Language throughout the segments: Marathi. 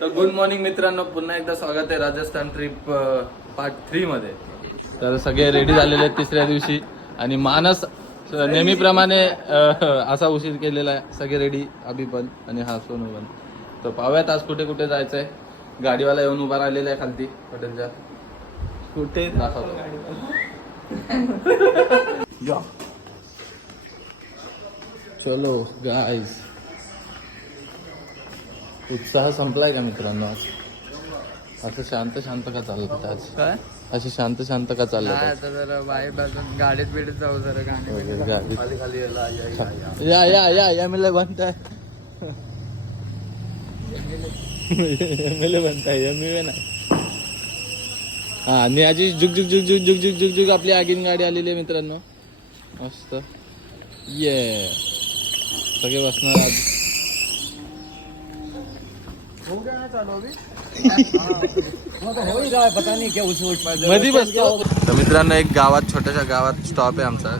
तर गुड मॉर्निंग मित्रांनो, पुन्हा एकदा स्वागत आहे राजस्थान ट्रिप पार्ट 3 मध्ये. तर सगळे रेडी झालेले आहेत तिसऱ्या दिवशी आणि मानस नेहमीप्रमाणे असा उशीर केलेला आहे. सगळे रेडी, अभि पण आणि हा सोनू पण. तर पाहूयात आज कुठे कुठे जायचंय. गाडीवाला येऊन उभा राहिलेला आहे खालती हॉटेलच्या. कुठे दाखवतो चलो गाईज. उत्साह संपलाय का मित्रांनो? असं शांत शांत का चाललं होतं आज? काय अशी शांत शांत का चाललं होतं? आता जरा बाई बाजून गाडीत बिडीत जाऊ जरा गाणी गाडी या मेले बनताय मेले बनताय एमवे नाही. हा आणि आजी जुग जुग जुग जुग जुग जुग जुग जुग आपली आगीन गाडी आलेली आहे मित्रांनो. मस्त ये सगळे बसणार आज. मध्ये बसतो. तर मित्रांनो, एक गावात, छोट्याशा गावात स्टॉप आहे आमचा.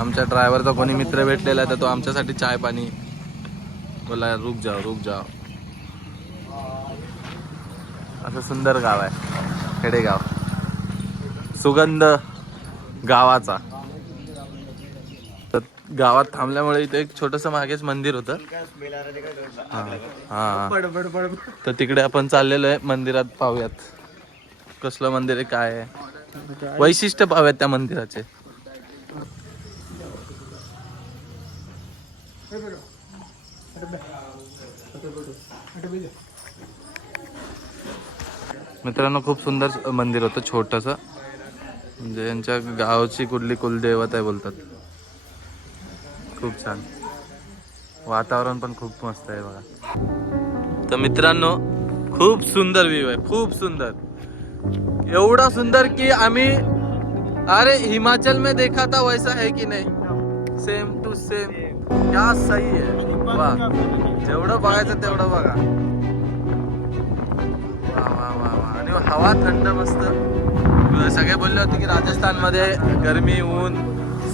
आमच्या ड्रायव्हरचा कोणी मित्र भेटलेला आहे तर तो आमच्यासाठी चाय पाणी बोला, रुक जाओ रुक जाओ. असं सुंदर गाव आहे, खेडेगाव, सुगंध गावाचा. तर गावात थांबल्यामुळे इथे एक छोटस मागेच मंदिर होतं. हा, तर तिकडे आपण चाललेलो आहे. मंदिरात पाहूयात कसलं मंदिर आहे, काय आहे, वैशिष्ट्य पाहूयात त्या मंदिराचे. मित्रांनो, खूप सुंदर मंदिर होतं, छोटस. म्हणजे यांच्या गावाची कुठली कुलदेवता आहे बोलतात. खूप छान वातावरण पण खूप मस्त आहे बघा. तर मित्रांनो, खूप सुंदर व्ह्यू आहे, खूप सुंदर. एवढा सुंदर की आम्ही अरे हिमाचल में देखा था वैसा है कि नहीं, सेम टू सेम. क्या सही है, वा. जेवढं बघायचं तेवढं बघा. वा वा वा वा. आणि हवा थंड मस्त. सगळे बोलले होते की राजस्थान मध्ये गरमी ऊन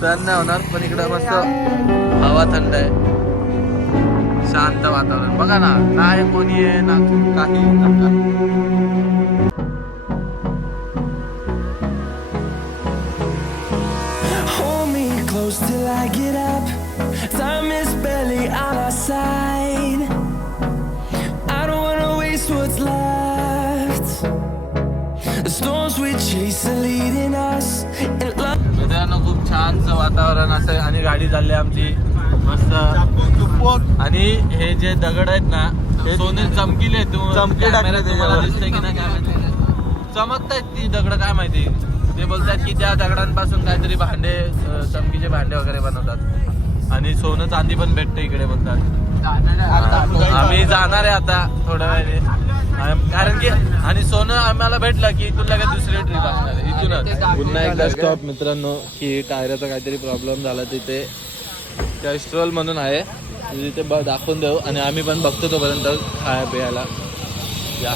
सहन नाही होणार, पण इकडं मस्त हवा थंड आहे, शांत वातावरण. बघा ना, नाही कोणी आहे ना काही. Hold me close till I get up. Time is barely on our side. I don't wanna waste what's left. The storms we chase are leading us. मित्रांनो, खूप छानचं वातावरण असं. आणि गाडी चालली आमची मस्त. आणि हे जे दगड आहेत ना, हे सोने चमकीले. तुम्हाला दिसतंय की नाही काय माहिती, चमकतायत ती दगड, काय माहिती. ते बोलतात की त्या दगडांपासून काहीतरी भांडे, चमकीचे भांडे वगैरे बनवतात. आणि सोनं चांदी पण भेटते इकडे बोलतात. आम्ही जाणार आहे आता थोड्या वेळाने, कारण की आणि सोनं आम्हाला भेटलं की इथून लगेच दुसरी ट्रिप असणार आहे. इथूनच पुन्हा एकदा स्टॉप मित्रांनो, की टायराचा काहीतरी प्रॉब्लेम झाला. तिथे कॅस्ट्रॉल म्हणून आहे, तिथे दाखवून देऊ. आणि आम्ही पण बघतो तोपर्यंत खाया प्यायला या.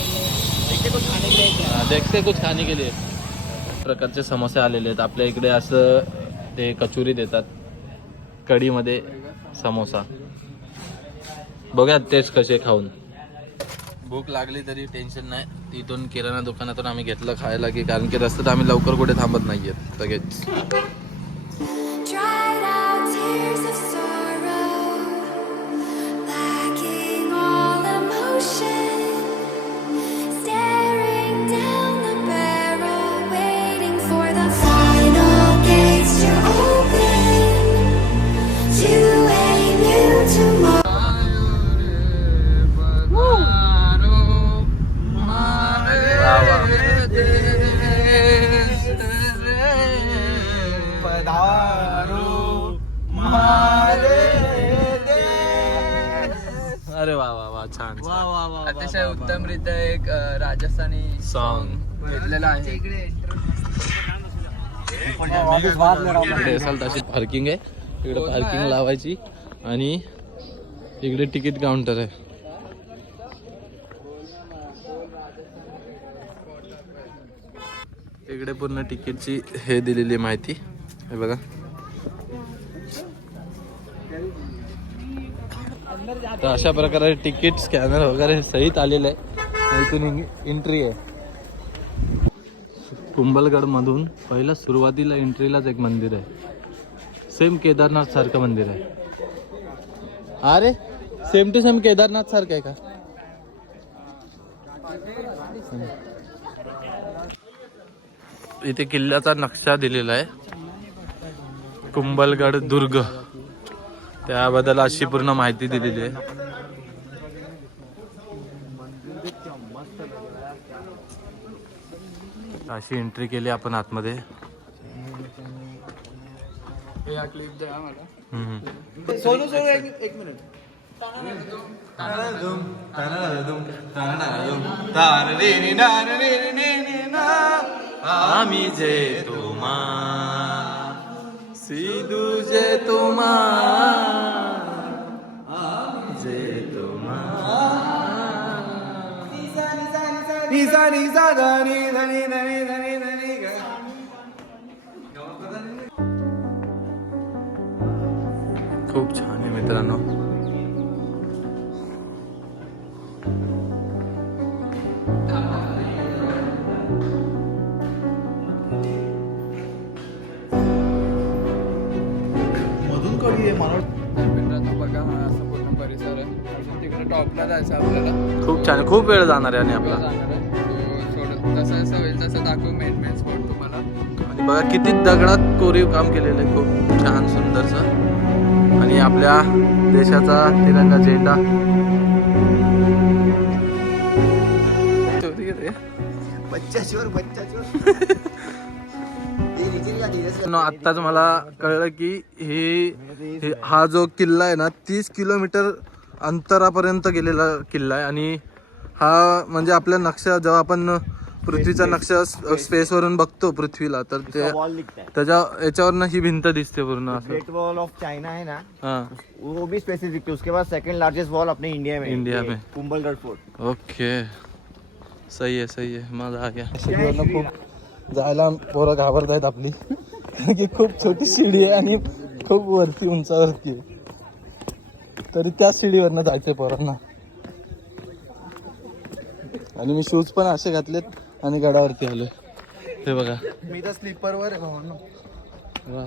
देखते कुछ खाने के लिए. प्रकारचे समोसे आलेले आहेत आपल्या इकडे. असं ते कचोरी देतात कढीमध्ये, समोसा. बघा टेस्ट कसे खाऊन. भूक लागली तरी टेन्शन नाही. तिथून किराणा दुकानातून आम्ही घेतलं खायला, की कारण की रस्त्यात आम्ही लवकर कुठे थांबत नाहीयेत लगेच. अरे वा वा वा, छान. वा वा वा. अतिशय उत्तमरित्या एक राजस्थानी सॉन्ग घेतलेला आहे. इकडे असाल तशी पार्किंग आहे. इकडे पार्किंग लावायची आणि इकडे तिकीट काउंटर आहे. इकडे पूर्ण तिकीटची हे दिलेली माहिती हे बघा. तर अशा प्रकारे तिकीट स्कॅनर वगैरे सहित आलेलं आहे. इथून एंट्री आहे. कुंभलगड मधून पहिला सुरुवातीला एंट्रीलाच एक मंदिर आहे. सेम केदारनाथ सारखं मंदिर आहे. अरे सेम टू सेम केदारनाथ सारखं आहे का? इथे किल्ल्याचा नक्षा दिलेला आहे. कुंभलगड दुर्ग, त्याबद्दल अशी पूर्ण माहिती दिलेली आहे. अशी एंट्री केली आपण आतमध्ये. आम्ही जे तुम्हा सिद्धू जे तुम्हा जे तुम्हा खूप छान आहे मित्रांनो. मित्रांनो बघा, हा असा पूर्ण परिसर आहे. अजून तिकडे टॉपला जायचं आपल्याला. खूप छान, खूप वेळ जाणार आहे आणि आपला. जसं जसं होईल तसं दाखवू मेन स्पॉट तुम्हाला. आणि बघा किती दगडात कोरीव काम केलेलं आहे, खूप छान सुंदरसं. आणि आपल्या देशाचा तिरंगा झेंडा. आत्ताच मला कळलं की हा जो किल्ला आहे ना 30 किलोमीटर अंतरापर्यंत गेलेला किल्ला आहे. आणि हा म्हणजे आपल्या नक्षा, जेव्हा आपण पृथ्वीचा नक्षा स्पेसवरून बघतो पृथ्वीला, तर ते त्याच्या याच्यावरनं ही भिंत दिसते पूर्ण असं. ग्रेट वॉल ऑफ चाइना है ना, हाँ वो भी स्पेसिफिक है. उसके बाद सेकंड लार्जेस्ट वॉल अपने इंडिया में कुंभलगढ़ फोर्ट. ओके, सही आहे, मजा आ गया. शिडीवरनं खूप जायला पोरं घाबरत आहेत आपली, कारण की खूप छोटी शिडी आहे आणि खूप वरती उंचावरती आहे. तरी त्या शिडीवरनं जायचंय पोरांना. आणि मी शूज पण असे घातलेत आणि गडावरती आलोय. हे बघा, मी तर स्लीपर वर आहे भाऊ. वा,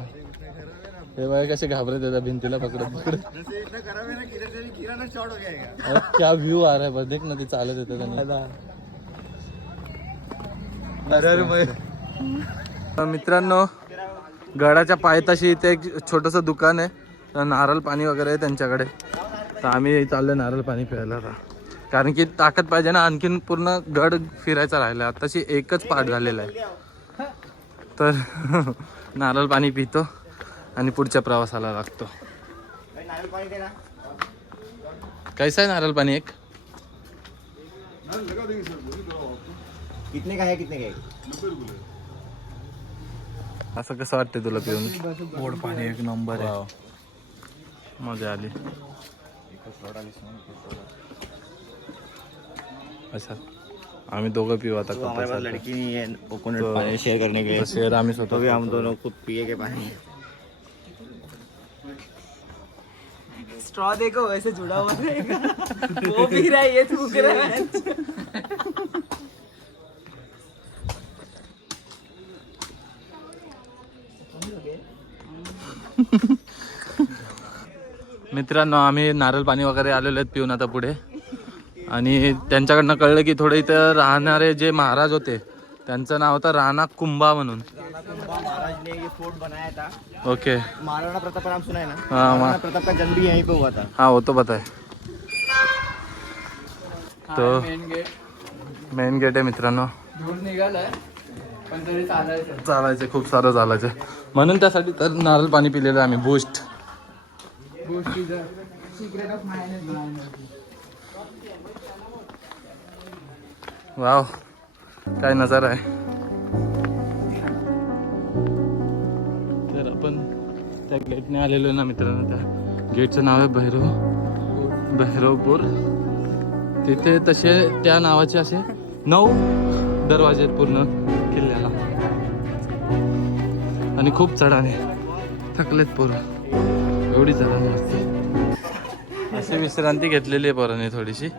हे बघा कसे घाबरत येतात भिंतीला पकडत. क्या व्ह्यू आ रहा है, देख ना, ते चालत येतात. मित्रांनो, गडाच्या पायथ्याशी इथे एक छोटस दुकान आहे, नारळ पाणी वगैरे आहे त्यांच्याकडे. तर आम्ही चाललोय नारळ पाणी प्यायला आता, कारण की ताकद पाहिजे ना. आणखीन पूर्ण गड फिरायचा राहिला, आताशी एकच पाठ झालेला आहे. तर नारळ पाणी पितो आणि पुढच्या प्रवासाला लागतो. कैसा आहे नारळ पाणी? एक कितने का है, कितने का है? असं कसं वाटतं तुला पिऊन? गोड पाणी एक नंबर आहे, मजा आली. अच्छा, आम्ही दोघं पिऊ आता. हमारे पास लड़की नहीं है कोकोनट पानी शेयर करने के लिए, शेअर आम्ही स्वतः. तो भी हम दोनों खुद पिए के पानी. स्ट्रॉ देखो वैसे जुड़ा हुआ रहेगा. वो पी रहा है, ये थूक रहा है. मित्रांनो, आम्ही नारळ पाणी वगैरे आलेलो आहेत पिऊन आता पुढे. आणि त्यांच्याकडनं कळलं की थोडे इथं राहणारे जे महाराज होते, त्यांचं नाव होतं राणा कुंभा म्हणून. महाराज ने ये फोर्ट बनाया था. ओके, महाराणा प्रताप का नाम सुना है ना? हाँ, महाराणा प्रताप का जन्म भी यहीं पे हुआ था. हाँ वो तो पता है. तो मेन गेट मेन गेट आहे मित्रांनो. धूर निघालाय, पण तरी चालायचं. चालायचं, खूप सारं चालायचं. म्हणून त्यासाठी तर नारळ पाणी पिलेलं आम्ही, boost. Secret of minus. Wow, काय नजारा आहे. तर आपण त्या गेटने आलेलो ना मित्रांनो. त्या गेटचं नाव आहे भैरवपूर. तिथे तसे त्या नावाचे असे 9 दरवाजे आहेत पूर्ण किल्ल्याला. आणि खूप चढाणे, थकलेत पोरं, एवढी चढाणे असते. अशी विश्रांती घेतलेली आहे पोरांनी थोडीशी.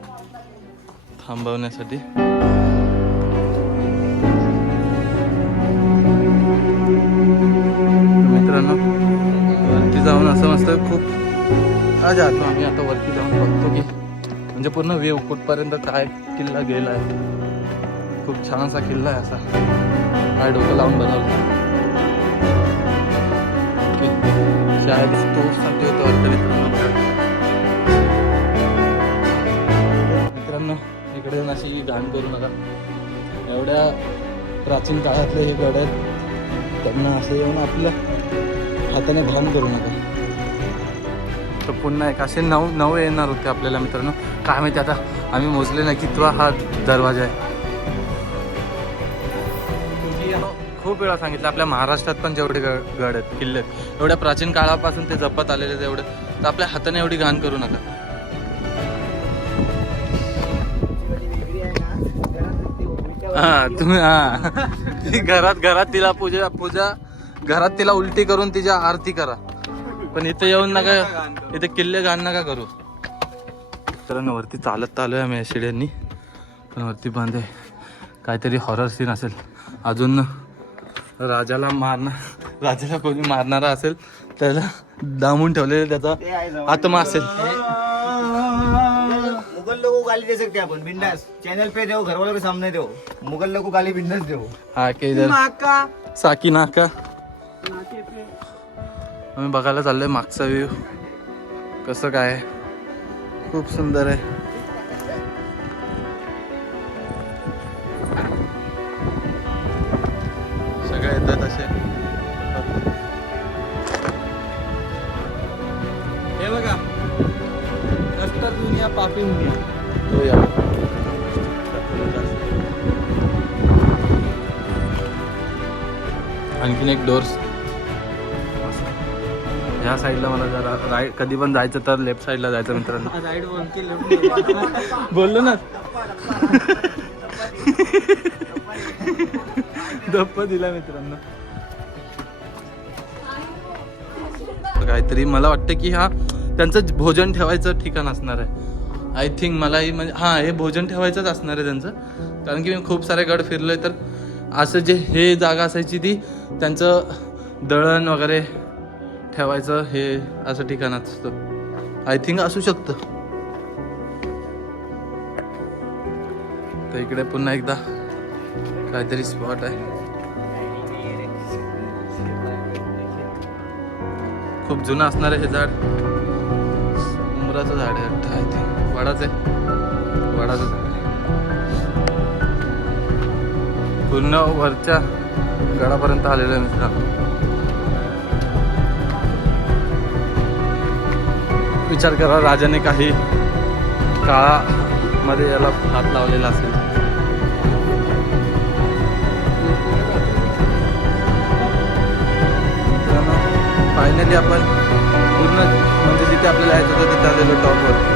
थांबवण्यासाठी. मित्रांनो वरती जाऊन असं मस्त खूप आज आलो आम्ही. आता वरती जाऊन बघतो की म्हणजे पूर्ण व्ह्यू कुठपर्यंत काय किल्ला गेला आहे. खूप छान असा किल्ला आहे, असा काय डोकं लावून बनवलं. शाळेत स्टोव्हसाठी होतं वाटतं मित्रांनो. इकडे येऊन अशी घाण करू नका. एवढ्या प्राचीन काळातले हे गड आहेत, त्यांना असं येऊन आपल्या हाताने घाण करू नका. तर पुन्हा एक असे नऊ येणार होते आपल्याला मित्रांनो. काय माहिती आता आम्ही मोजले नाही कितवा हा दरवाजा आहे. खूप वेळा सांगितलं आपल्या महाराष्ट्रात पण जेवढे गड आहेत, किल्ले आहेत, एवढ्या प्राचीन काळापासून ते जपत आलेले आहेत एवढे, तर आपल्या हाताने एवढी घाण करू नका. हा तुम्ही घरात तिला पूजा घरात तिला उलटी करून तिच्या आरती करा, पण इथे येऊन नका, इथे किल्ले घाण नका करू. तर वरती चालत आलोय आम्ही शिड्यांनी, पण वरती बंद आहे. काहीतरी हॉरर सीन असेल. अजून राजाला कोणी मारणारा असेल, त्याला दामून ठेवलेले त्याचा आत्मा असेल. मुगल लोगों को गाली दे सकते हैं अपन बिंदास. चैनल पे दो, घर वालों के सामने दो. मुगल लोगों को गाली बिंदास दो. हा के इधर साकी नाका आम्ही बघायला चाललोय. मागचा व्ह्यू कसं काय आहे, खूप सुंदर आहे. सगळे येतात असे. हे बघा, कस्टर दुनिया पापी दुनिया तो या. आणखीन एक डोर्स. ह्या साईडला मला जरा राईट कधी पण जायचं तर लेफ्ट साईडला जायचं मित्रांनो. बोललो ना धप्पा दिला मित्रांनो. काहीतरी मला वाटतं की हा त्यांचं भोजन ठेवायचं ठिकाण असणार आहे. आय थिंक मलाही म्हणजे हा हे भोजन ठेवायचंच असणार आहे त्यांचं, कारण की मी खूप सारे गड फिरलोय तर असं जे हे जागा असायची ती त्यांचं दळण वगैरे ठेवायचं हे असं ठिकाण असतं. आय थिंक असू शकतं. तर इकडे पुन्हा एकदा काहीतरी स्पॉट आहे. खूप जुनं असणार आहे हे झाड. उमराचं झाड आहे वाटतं. आय थिंक वडाचं झाड आहे. पूर्ण वरच्या गडापर्यंत आलेलं आहे मित्रांनो. विचार करा, राजाने काही काळामध्ये याला हात लावलेला असेल. फायनली आपण पूर्ण म्हणजे जिथे आपल्याला यायचं होतं तिथे आलेलो टॉपवर.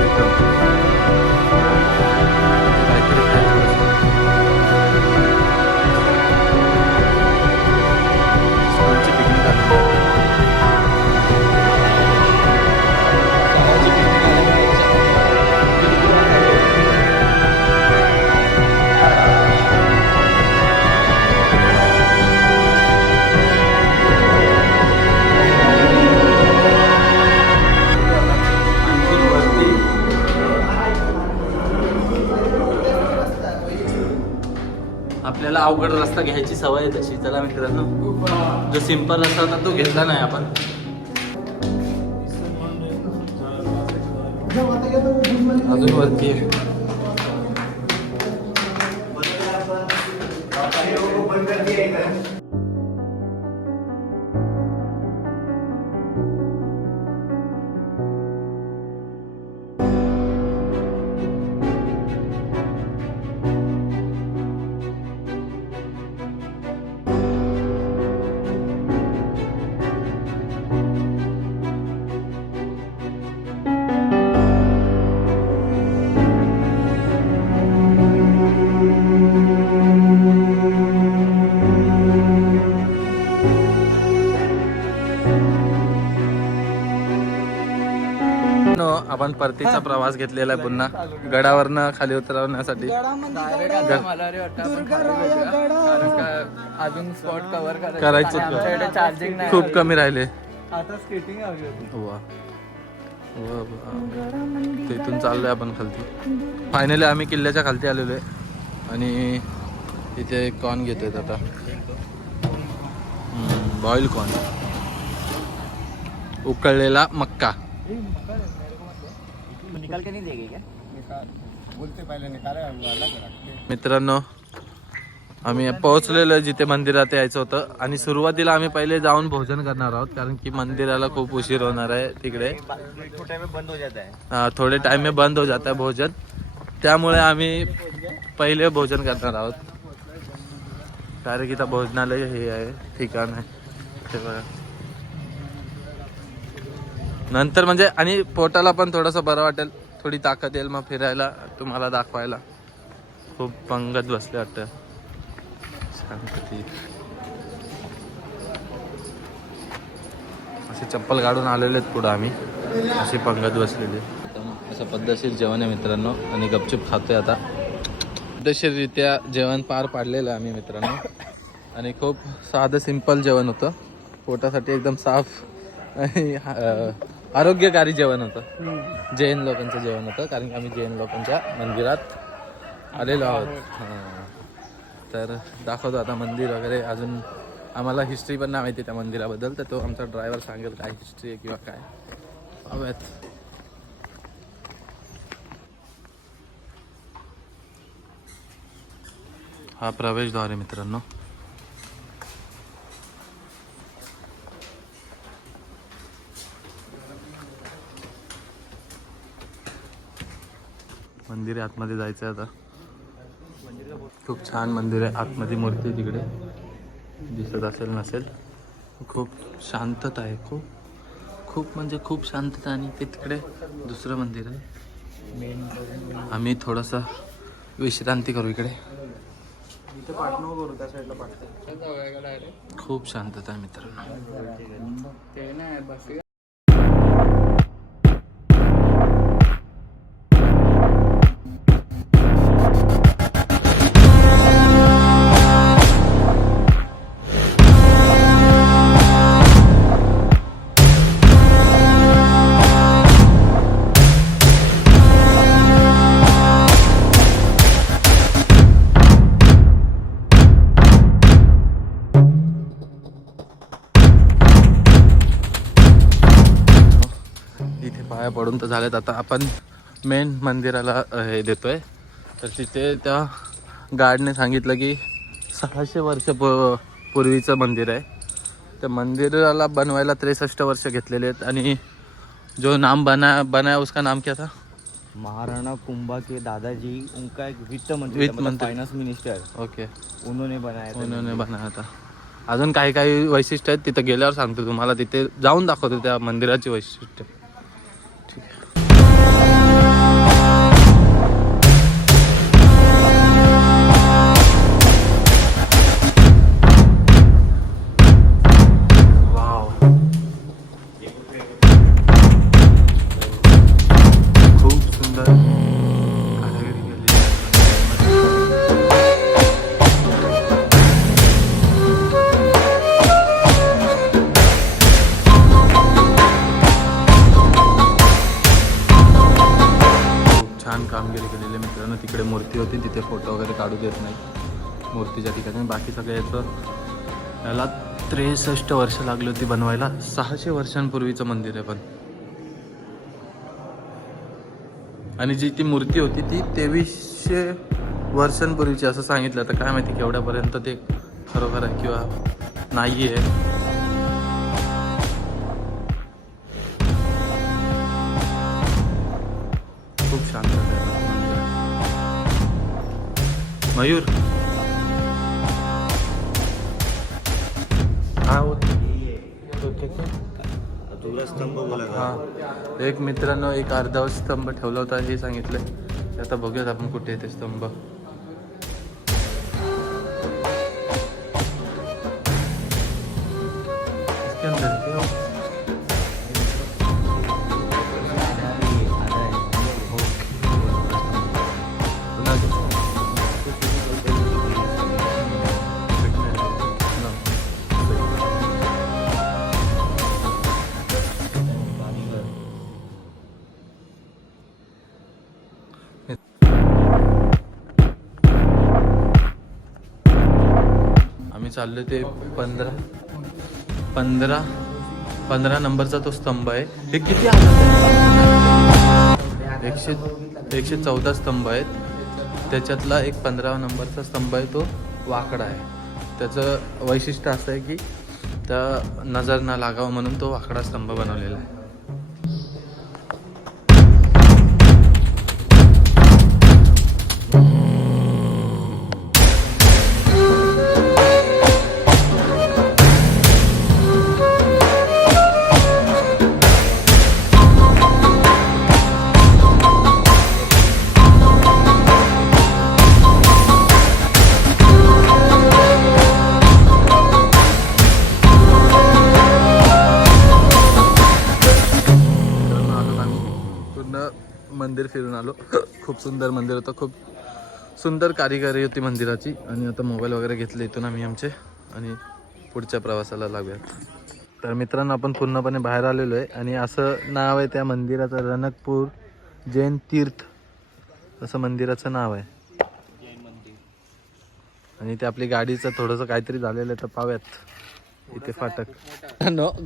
आपल्याला अवघड रस्ता घ्यायची सवय आहे तशी. चला मित्रांनो, जो सिंपल रस्ता होता तो घेतला नाही आपण. अजून वरती आपण परतीचा प्रवास घेतलेला आहे पुन्हा गडावरनं खाली उतरवण्यासाठी. अजून स्पॉट कव्हर करायचं चार्जिंग नाही. खूप कमी राहिले. आता स्केटिंग हवी होती. वा तिथून चाललोय आपण खालती. फायनली आम्ही किल्ल्याच्या खालती आलेलो आहे आणि इथे कॉर्न घेतोय आता. बॉईल कॉर्न, उकळलेला मक्का. मित्रांनो आम्ही पोहोचलेलो जिथे मंदिरात यायचं होतं आणि सुरुवातीला आम्ही पहिले जाऊन भोजन करणार आहोत कारण की मंदिराला खूप उशीर होणार आहे तिकडे. थोडे टाइम में बंद हो जाता है भोजन, त्यामुळे आम्ही पहिले भोजन करणार आहोत कारण की त्या भोजनालय हे आहे ठिकाण आहे ते बघा. नंतर म्हणजे आणि पोटाला पण थोडंसं बरं वाटेल, थोडी ताकद येईल मग फिरायला तुम्हाला दाखवायला. खूप पंगत बसले वाटतं. शांतती असे चप्पल काढून आलेले आहेत पुढं आम्ही. अशी पंगत बसलेली असं पद्धतशीर जेवण आहे मित्रांनो आणि गपचूप खातोय आता. पद्धतशीररित्या जेवण पार पाडलेलं आहे आम्ही मित्रांनो आणि खूप साधं सिंपल जेवण होतं. पोटासाठी एकदम साफ आणि आरोग्यकारी जेवण होतं. जैन लोकांचं जेवण होतं कारण की आम्ही जैन लोकांच्या मंदिरात आलेलो आहोत. तर दाखवतो आता मंदिर वगैरे. अजून आम्हाला हिस्ट्री पण नाही माहिती त्या मंदिराबद्दल, तर तो आमचा ड्रायव्हर सांगेल काय हिस्ट्री आहे किंवा काय. हव्यात हा प्रवेशद्वार आहे मित्रांनो. मंदिर आतमध्ये जायचं आहे आता. खूप छान मंदिर आहे. आतमध्ये मूर्ती तिकडे दिसत असेल नसेल. खूप शांतता आहे. खूप खूप म्हणजे खूप शांतता. आणि ते तिकडे दुसरं मंदिर आहे. आम्ही थोडंसं विश्रांती करू इकडे. खूप शांतता आहे मित्रांनो. पाया पडून तर झालेत. आता आपण मेन मंदिराला हे देतोय. तर तिथे त्या गार्डने सांगितलं की 600 वर्ष पूर्वीचं मंदिर आहे. त्या मंदिराला बनवायला 63 वर्ष घेतलेले आहेत. आणि जो नाम बनाया उसका नाम क्या था? महाराणा कुंभा के दादाजी, उनका एक वित्त मंत्री फाइनेंस मिनिस्टर. ओके, उन्होंने बनाया था. अजून काही काही वैशिष्ट्य आहेत तिथे गेल्यावर सांगतो तुम्हाला. तिथे जाऊन दाखवतो त्या मंदिराची वैशिष्ट्य. कामगिरी केलेली मित्रांनो. तिकडे मूर्ती होती, तिथे फोटो वगैरे काढू देत नाही मूर्तीच्या ठिकाणी. बाकी सगळं याला 63 वर्ष लागली होती बनवायला. 600 वर्षांपूर्वीचं मंदिर आहे पण. आणि जी ती मूर्ती होती ती 2300 वर्षांपूर्वीची असं सांगितलं. तर काय माहिती केवढ्यापर्यंत ते खरोखर आहे किंवा नाही आहे. खूप शांत आहे मयूर. हा स्तंभ बोला. हा एक मित्रांनो एक अर्धा स्तंभ ठेवला होता हे सांगितलंय. आता बघूयात आपण कुठे येते स्तंभ. चाललोय ते 15 नंबरचा तो स्तंभ आहे. हे किती आहे? 114 स्तंभ आहेत. त्याच्यातला एक 15 नंबरचा स्तंभ आहे, तो वाकडा आहे. त्याचं वैशिष्ट्य असं आहे की त्या नजर ना लागावं म्हणून तो वाकडा स्तंभ बनवलेला आहे. मंदिर फिरून आलो. खूप सुंदर मंदिर होतं, खूप सुंदर कारिगिरी होती मंदिराची. आणि आता मोबाईल वगैरे घेतले इथून आम्ही आमचे आणि पुढच्या प्रवासाला लागूयात. तर मित्रांनो, आपण पूर्णपणे बाहेर आलेलो आहे आणि असं नाव आहे त्या मंदिराचं, रणकपूर जैन तीर्थ असं मंदिराचं नाव आहे. आणि ते आपली गाडीचं थोडंसं काहीतरी झालेलं आहे, तर पाहूयात. इथे फाटक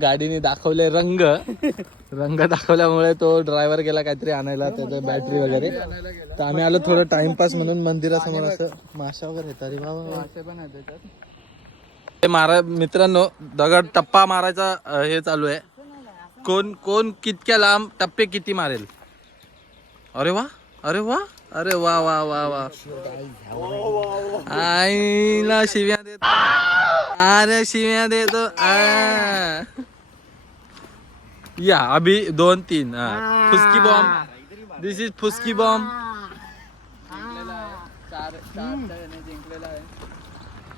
गाडीने दाखवले रंग दाखवल्यामुळे तो ड्रायव्हर गेला काहीतरी आणायला, त्याचं बॅटरी वगैरे. तर आम्ही आलो थोडं टाइमपास म्हणून मंदिरासमोर. असं माशा वगैरे येतात रे बाबा. मित्रांनो, दगड टप्पा मारायचा हे चालू आहे. कोण कितक्या लांब टप्पे किती मारेल. अरे वा अरे वा अरे वा वा वा वा. आईला शिव्या देतो. अरे शिव्या देतो. या अभी 2-3 फुसकी बॉम्ब. दिस इज फुसकी बॉम्ब.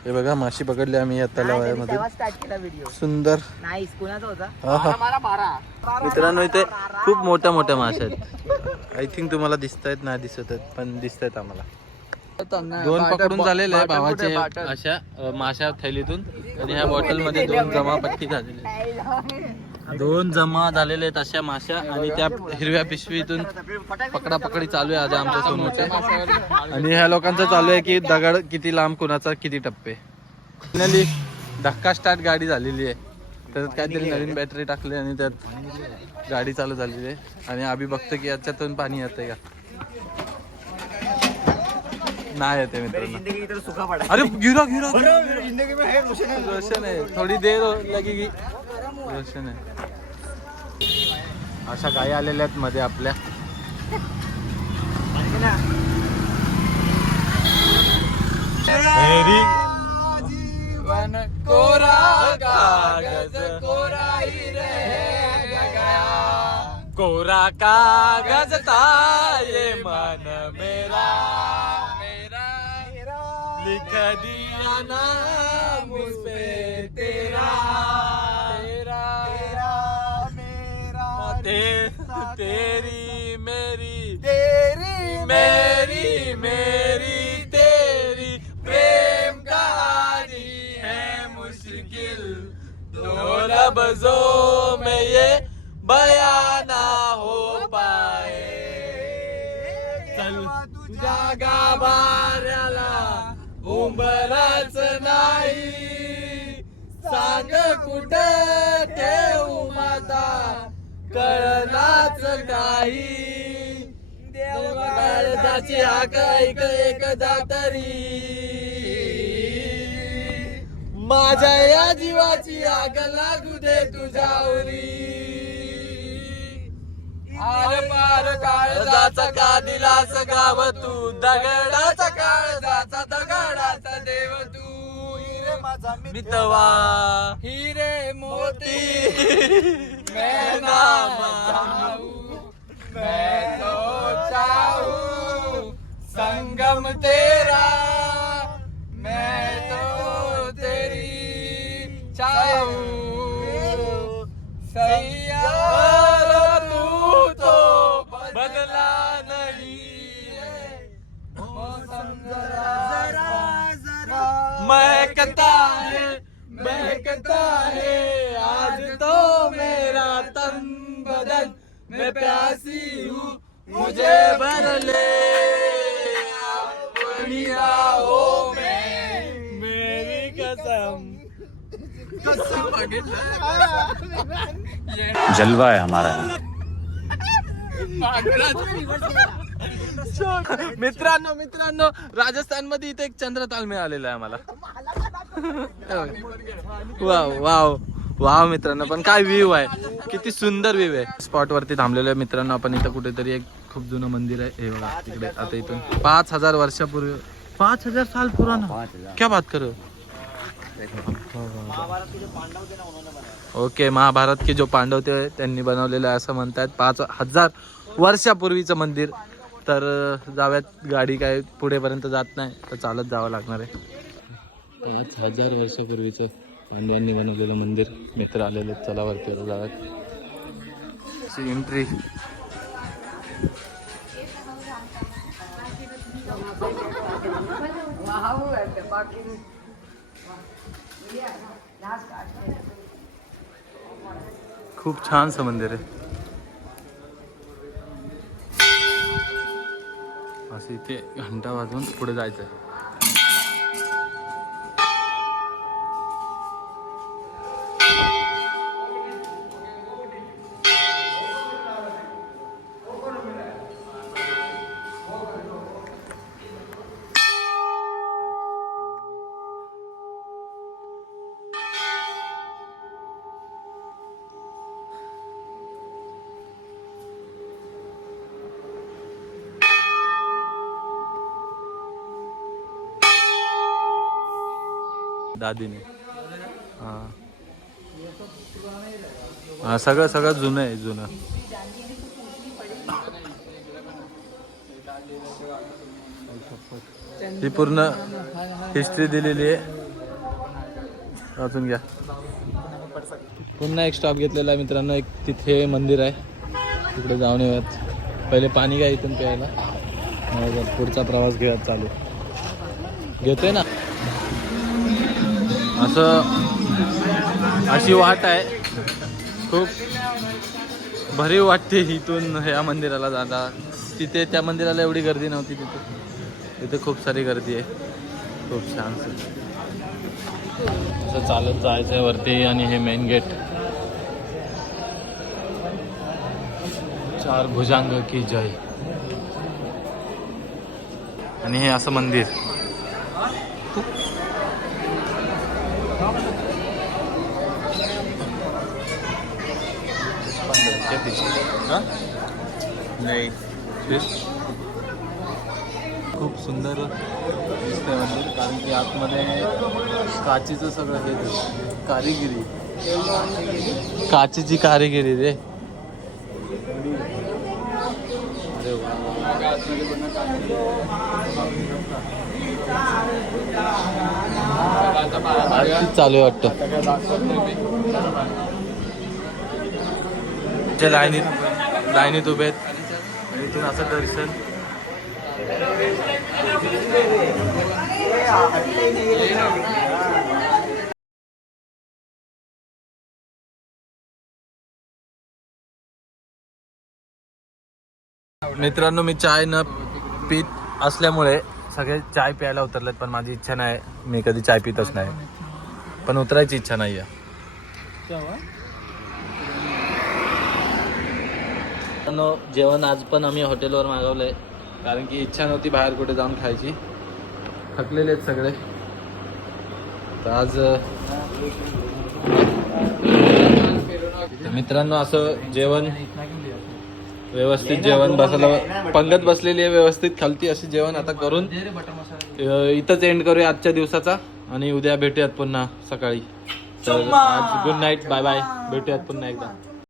हे बघा, माशी पकडली आम्ही या तलावामध्ये. सुंदर. मित्रांनो, इथे खूप मोठ्या मोठ्या माश्या आहेत. आय थिंक तुम्हाला दिसत आहेत, नाही दिसत आहेत, पण दिसत आहेत आम्हाला. 2 पकडून झालेले आहे भावाचे अशा माशा थैलीतून. आणि ह्या बॉटल मध्ये 2 जमा पट्टी झालेली, 2 जमा झालेले आहेत अशा माश्या. आणि त्या हिरव्या पिशवीतून पकडापकडी चालू आहे आज आमच्या सोनूचे. आणि ह्या लोकांचं चालू आहे की दगड किती लांब, कुणाचा किती टप्पे. फायनली धक्का स्टार्ट गाडी झालेली आहे. त्याच्यात काहीतरी नवीन बॅटरी टाकली आणि त्यात गाडी चालू झालेली आहे. आणि आम्ही बघतो की याच्यातून पाणी येतंय का नाही येते. मित्रांनो, अरे गिरा रोशन आहे, थोडी देर लगेगी. रोशन आहे. अशा गायी आलेल्या आहेत मध्ये आपल्या. मेरी जीवन कोरा कागज कोरा ही रह गया. कोरा कागज था ये मन मेरा, लिख दिया नाम उस पे तेरा, मेरा, तेरी मेरी, मेरी तेरी प्रेम कहानी है मुश्किल. 2 लफ्जों में ये बयां ना हो पाए. चल तुझ्या गाभाऱ्याला उंबराच नाही, सांग कुठं ठेवू माता कळनाच काही. देवाची हाक ऐक एकदा तरी, माझ्या या जीवाची आग लागू दे तुझ्यावरी. आर पार काळजाचा का दिलास गाव तू, दगडाचा काळजाचा दगडाचा देव तू. हिरे माझा मितवा, हिरे मोती मैं ना जाऊ, मैं तो चाहू संगम तेरा, मैं तो तेरी चाहू. सैयारा तू तो बदला नहीं, मौसम जरा महकता है आज तो मेरा तन बदन. मैं प्यासी हूँ मुझे भर ले अपनी राहों में, मेरी कसम जलवा है हमारा. मित्रांनो राजस्थान मध्ये इथे एक चंद्रताल मिळालेला आहे आम्हाला. वाव मित्रांनो, पण काय व्ह्यू आहे, किती सुंदर व्ह्यू आहे. स्पॉट वरती थांबलेलो आहे मित्रांनो आपण. इथं कुठेतरी एक खूप जुनं मंदिर आहे हे बघा तिकडे. आता इथून 5000 वर्षापूर्वी, 5000 साल पुराना. क्या बात करो. ओके, महाभारत के जो पांडव थे त्यांनी बनवलेलं आहे असं म्हणतात. 5000 वर्षापूर्वीचं मंदिर. तर जाव्यात, गाडी काय पुढेपर्यंत जात नाही तर चालत जावं लागणार आहे. 5000 वर्षापूर्वीचं पांडवांनी बनवलेलं मंदिर. मित्र आलेले, चला वरती जाव्यात. एंट्री. खूप छानसं मंदिर आहे. असं इथे घंटा वाजवून पुढे जायचं आहे. दादीने हा सगळं जुनं आहे, जुनं. ही पूर्ण हिस्ट्री दिलेली आहे. वाचून घ्या. पुन्हा एक स्टॉप घेतलेला आहे मित्रांनो. एक तिथे मंदिर आहे, तिकडे जाऊन येऊयात. पहिले पाणी घ्या इथून प्यायला, मग पुढचा प्रवास घेऊयात चालू. घेतोय ना अशी वाट आहे. खूप भरीव वाटते इथून ह्या मंदिराला जाता. तिथे त्या मंदिराला एवढी गर्दी नव्हती, तिथे खूप सारी गर्दी आहे. खूप छान असं चालत जायचं आहे वरती. आणि हे मेन गेट. 4 भुजांग की जय. आणि हे असं मंदिर. नाही, खूप सुंदर दिसतंय मंदिर, कारण की आतमध्ये काचेचं सगळं हे कारिगिरी, काचेची कारिगिरी रे. अरे आरती चालू आहे वाटतं. लाईनीत उभे आहेत. इथून असं दर्शन. मित्रांनो, मी चाय न पीत असल्यामुळे सगळे चाय प्यायला उतरलेत, पण माझी इच्छा नाही. मी कधी चाय पितच नाही, पण उतरायची इच्छा नाही आहे. जेवण आज पण आम्ही हॉटेलवर मागवलंय, कारण की इच्छा नव्हती बाहेर कुठे जाऊन खायची. थकलेले आहेत सगळे. तर आज मित्रांनो असं जेवण व्यवस्थित, जेवण बसायला पंगत बसलेली आहे व्यवस्थित खालती. अशी जेवण आता करून इथंच एंड करूया आजच्या दिवसाचा. आणि उद्या भेटूयात पुन्हा सकाळी. तर आज गुड नाईट, बाय बाय. भेटूयात पुन्हा एकदा.